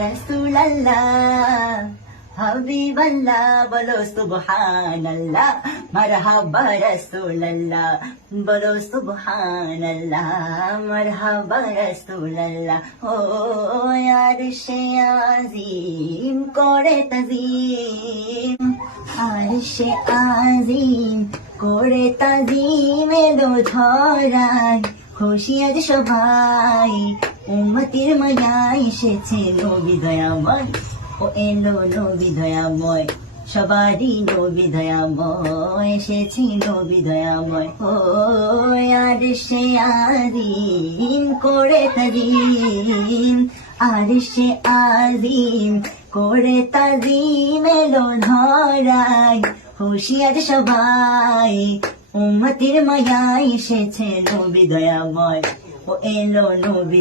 রাসূলুল্লাহ হাবিবাল্লাহ বলো সুবহানাল্লাহ মারহাবা রাসূলুল্লাহ বলো সুবহানাল্লাহ মারহাবা রাসূলুল্লাহ ও আরশে আজিম করে তাজিম আরশে আজিম করে তাজিম এলো ধরায় খুশি আজ সবাই উম্মতির মায়ায় এসেছে নবী দয়াময় ও এলো নবী দয়াময় সবারই নবী দয়াময় এসেছে নবী দয়াময় ও আরশে আজিম করে তাজিম আরশে আজিম করে তাজিম এলো ধরায় খুশি আজ সবাই উম্মতির মায়ায় এসেছে নবী দয়াময় ও এলো নবী